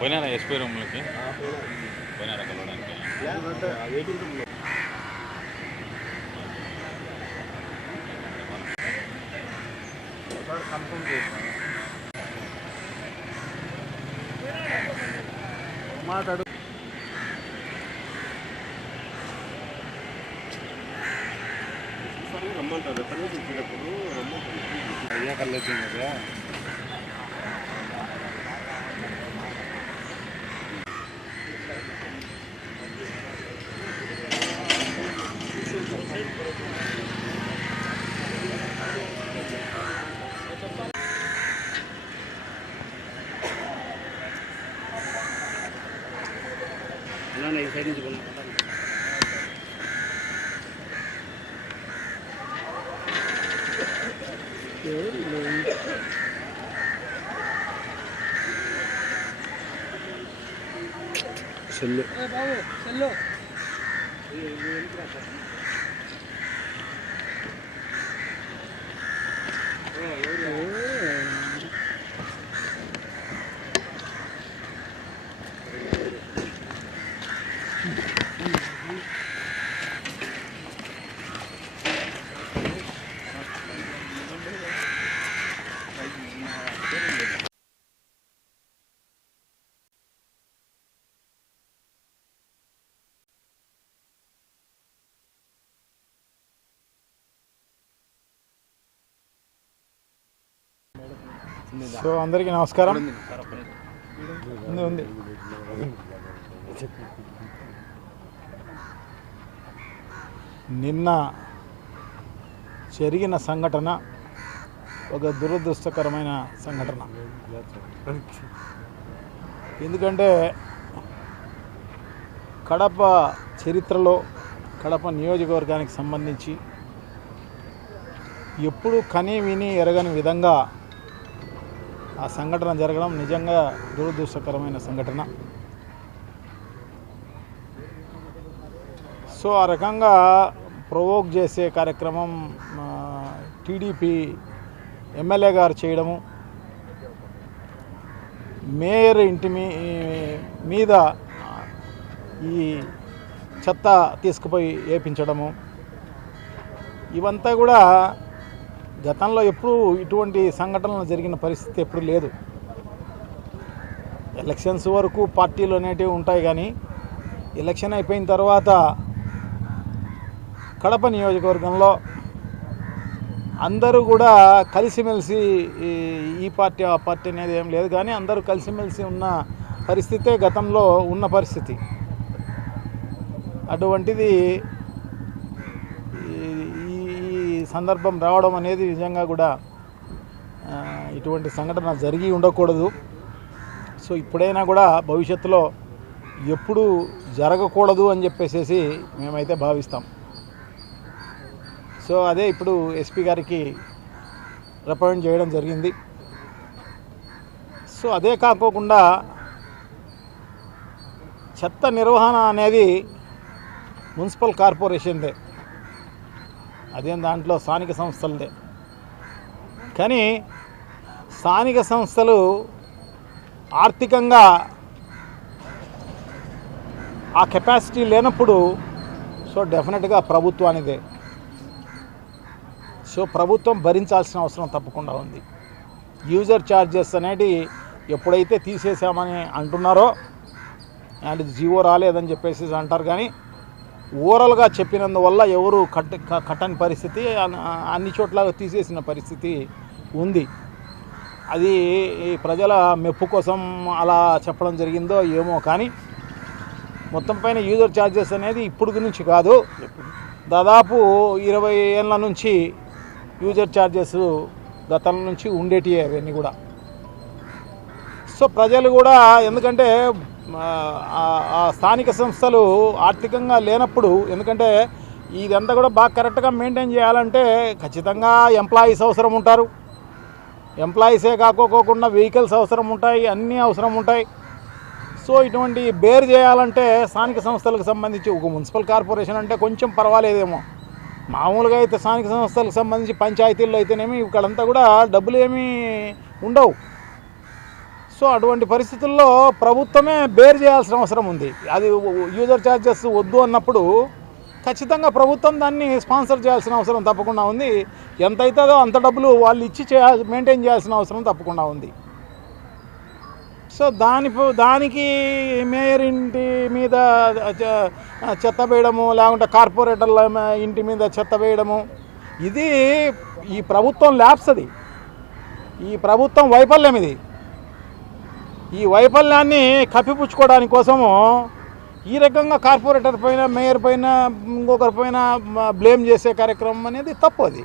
పోయినారా SP రూమ్లకి పోయినారా కలవడానికి confirm చేస్తాను మాట్లాడు రమ్మంటారు ఎప్పటి ఇచ్చినప్పుడు అయ్యా కళ్ళు వచ్చింది కదా ఈ సైడ్ నుంచి సెల్లు బాబు సెల్లు సో అందరికీ నమస్కారం. ఉంది నిన్న జరిగిన సంఘటన ఒక దురదృష్టకరమైన సంఘటన. ఎందుకంటే కడప చరిత్రలో కడప నియోజకవర్గానికి సంబంధించి ఎప్పుడు కని విని ఎరగని విధంగా ఆ సంఘటన జరగడం నిజంగా దురదృష్టకరమైన సంఘటన. సో ఆ రకంగా ప్రొవోక్ చేసే కార్యక్రమం టీడీపీ ఎమ్మెల్యే గారు చేయడము, మేయర్ ఇంటి మీద ఈ చెత్త తీసుకుపోయి వేయించడము, ఇవంతా కూడా గతంలో ఎప్పుడూ ఇటువంటి సంఘటనలు జరిగిన పరిస్థితి ఎప్పుడు లేదు. ఎలక్షన్స్ వరకు పార్టీలు అనేటివి ఉంటాయి, కానీ ఎలక్షన్ అయిపోయిన తర్వాత కడప నియోజకవర్గంలో అందరూ కూడా కలిసిమెలిసి ఈ పార్టీ ఆ పార్టీ అనేది ఏం లేదు, కానీ అందరూ కలిసిమెలిసి ఉన్న పరిస్థితే గతంలో ఉన్న పరిస్థితి. అటువంటిది సందర్భం రావడం అనేది నిజంగా కూడా ఇటువంటి సంఘటన జరిగి ఉండకూడదు. సో ఇప్పుడైనా కూడా భవిష్యత్తులో ఎప్పుడు జరగకూడదు అని చెప్పేసి మేమైతే భావిస్తాం. సో అదే ఇప్పుడు ఎస్పీ గారికి రిప్రజెంట్ చేయడం జరిగింది. సో అదే కాకోకుండా చెత్త నిర్వహణ అనేది మున్సిపల్ కార్పొరేషన్దే, అదేం దాంట్లో స్థానిక సంస్థలదే. కానీ స్థానిక సంస్థలు ఆర్థికంగా ఆ కెపాసిటీ లేనప్పుడు సో డెఫినెట్గా ప్రభుత్వానిదే. సో ప్రభుత్వం భరించాల్సిన అవసరం తప్పకుండా ఉంది. యూజర్ ఛార్జెస్ అనేది ఎప్పుడైతే తీసేసామని అంటున్నారో, అండ్ జీవో రాలేదని చెప్పేసి అంటారు, కానీ ఓరల్గా చెప్పినందువల్ల ఎవరు కట్టని పరిస్థితి, అన్ని చోట్ల తీసేసిన పరిస్థితి ఉంది. అది ప్రజల మెప్పు కోసం అలా చెప్పడం జరిగిందో ఏమో, కానీ మొత్తం పైన యూజర్ ఛార్జెస్ అనేది ఇప్పుడు నుంచి కాదు, దాదాపు 20 ఏళ్ళ నుంచి యూజర్ ఛార్జెస్ గతం నుంచి ఉండేటివే అవన్నీ కూడా. సో ప్రజలు కూడా, ఎందుకంటే ఆ స్థానిక సంస్థలు ఆర్థికంగా లేనప్పుడు, ఎందుకంటే ఇదంతా కూడా బాగా కరెక్ట్గా మెయింటైన్ చేయాలంటే ఖచ్చితంగా ఎంప్లాయీస్ అవసరం ఉంటారు. ఎంప్లాయీసే కాకోకుండా వెహికల్స్ అవసరం ఉంటాయి, అన్నీ అవసరం ఉంటాయి. సో ఇటువంటి బేర్ చేయాలంటే స్థానిక సంస్థలకు సంబంధించి ఒక మున్సిపల్ కార్పొరేషన్ అంటే కొంచెం పర్వాలేదేమో, మామూలుగా అయితే స్థానిక సంస్థలకు సంబంధించి పంచాయతీల్లో అయితేనేమి ఇక్కడంతా కూడా డబ్బులు ఏమీ ఉండవు. సో అటువంటి పరిస్థితుల్లో ప్రభుత్వమే బేర్ చేయాల్సిన అవసరం ఉంది. అది యూజర్ ఛార్జెస్ వద్దు అన్నప్పుడు ఖచ్చితంగా ప్రభుత్వం దాన్ని స్పాన్సర్ చేయాల్సిన అవసరం తప్పకుండా ఉంది. ఎంత అవుతుందో అంత డబ్బులు వాళ్ళు ఇచ్చి మెయింటైన్ చేయాల్సిన అవసరం తప్పకుండా ఉంది. సో దానికి మేయర్ ఇంటి మీద చెత్త వేయడము, లేకుంటే కార్పొరేటర్ల ఇంటి మీద చెత్త వేయడము, ఇది ఈ ప్రభుత్వం ల్యాప్స్, అది ఈ ప్రభుత్వం వైఫల్యం. ఈ వైఫల్యాన్ని కప్పిపుచ్చుకోవడానికి కోసము ఈ రకంగా కార్పొరేటర్ పైన, మేయర్ పైన, ఇంకొకరి పైన బ్లేమ్ చేసే కార్యక్రమం అనేది తప్పు అది.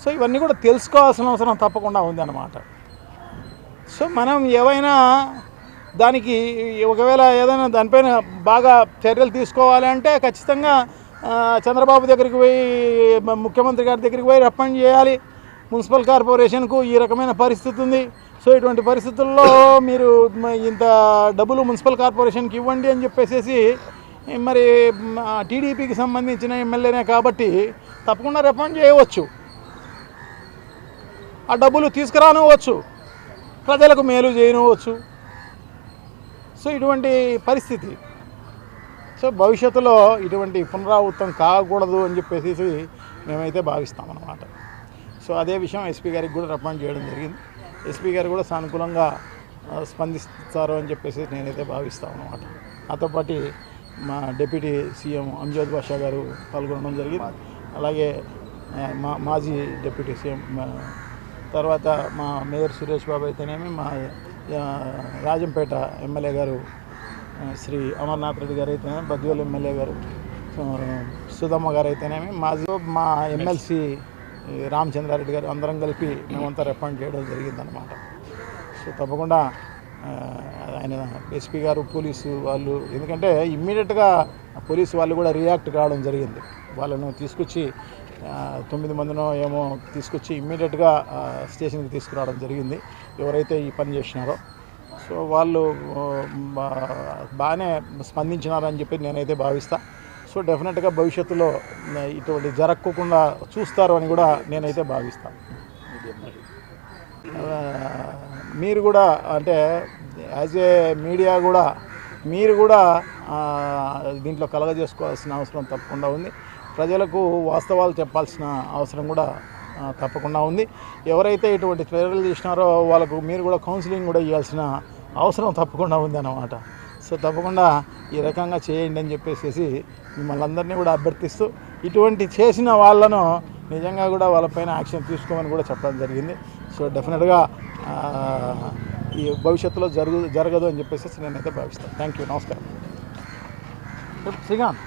సో ఇవన్నీ కూడా తెలుసుకోవాల్సిన అవసరం తప్పకుండా ఉంది అన్నమాట. సో మనం ఏవైనా దానికి ఒకవేళ ఏదైనా దానిపైన బాగా చర్యలు తీసుకోవాలి అంటే ఖచ్చితంగా చంద్రబాబు దగ్గరికి పోయి, ముఖ్యమంత్రి గారి దగ్గరికి పోయి రికమెండ్ చేయాలి. మున్సిపల్ కార్పొరేషన్కు ఈ రకమైన పరిస్థితి ఉంది, సో ఇటువంటి పరిస్థితుల్లో మీరు ఇంత డబ్బులు మున్సిపల్ కార్పొరేషన్కి ఇవ్వండి అని చెప్పేసి మరి టీడీపీకి సంబంధించిన ఎమ్మెల్యేనే కాబట్టి తప్పకుండా రికమెండ్ చేయవచ్చు, ఆ డబ్బులు తీసుకురానివ్వచ్చు, ప్రజలకు మేలు చేయనివ్వచ్చు. సో ఇటువంటి పరిస్థితి. సో భవిష్యత్తులో ఇటువంటి పునరావృతం కాకూడదు అని చెప్పేసి మేమైతే భావిస్తామన్నమాట. సో అదే విషయం ఎస్పీ గారికి కూడా రికమెండ్ చేయడం జరిగింది. ఎస్పీ గారు కూడా సానుకూలంగా స్పందిస్తారు అని చెప్పేసి నేనైతే భావిస్తాను అన్నమాట. నాతో పాటు మా డిప్యూటీ సీఎం అంజద్ బాషా గారు పాల్గొనడం జరిగింది. అలాగే మాజీ డిప్యూటీ సీఎం, తర్వాత మా మేయర్ సురేష్ బాబు అయితేనేమి, మా రాజంపేట ఎమ్మెల్యే గారు శ్రీ అమర్నాథ్ రెడ్డి గారు అయితేనేమి, బద్వేల్ ఎమ్మెల్యే గారు సుధమ్మ గారు అయితేనేమి, మా ఎమ్మెల్సీ రామచంద్రారెడ్డి గారు, అందరం కలిపి మేమంతా రికమెండ్ చేయడం జరిగిందనమాట. సో తప్పకుండా ఆయన ఎస్పీ గారు, పోలీసు వాళ్ళు, ఎందుకంటే ఇమ్మీడియట్గా పోలీసు వాళ్ళు కూడా రియాక్ట్ కావడం జరిగింది. వాళ్ళను తీసుకొచ్చి 9 మందినో ఏమో తీసుకొచ్చి ఇమ్మీడియట్గా స్టేషన్కి తీసుకురావడం జరిగింది, ఎవరైతే ఈ పని చేసినారో. సో వాళ్ళు బాగానే స్పందించినారని చెప్పి నేనైతే భావిస్తా. సో డెఫినెట్గా భవిష్యత్తులో ఇటువంటి జరగకుండా చూస్తారు అని కూడా నేనైతే భావిస్తాను. మీరు కూడా అంటే యాజ్ ఏ మీడియా కూడా మీరు కూడా దీంట్లో కలగజేసుకోవాల్సిన అవసరం తప్పకుండా ఉంది. ప్రజలకు వాస్తవాలు చెప్పాల్సిన అవసరం కూడా తప్పకుండా ఉంది. ఎవరైతే ఇటువంటి చర్యలు చేసినారో వాళ్ళకు మీరు కూడా కౌన్సిలింగ్ కూడా ఇవ్వాల్సిన అవసరం తప్పకుండా ఉంది అన్నమాట. సో తప్పకుండా ఈ రకంగా చేయండి అని చెప్పేసి మిమ్మల్ని అందరినీ కూడా అభ్యర్థిస్తూ, ఇటువంటి చేసిన వాళ్ళను నిజంగా కూడా వాళ్ళపైన యాక్షన్ తీసుకోమని కూడా చెప్పడం జరిగింది. సో డెఫినెట్గా ఈ భవిష్యత్తులో జరగదు అని చెప్పేసి నేనైతే భావిస్తాను. థ్యాంక్ యూ, నమస్కారం. శ్రీకాంత్.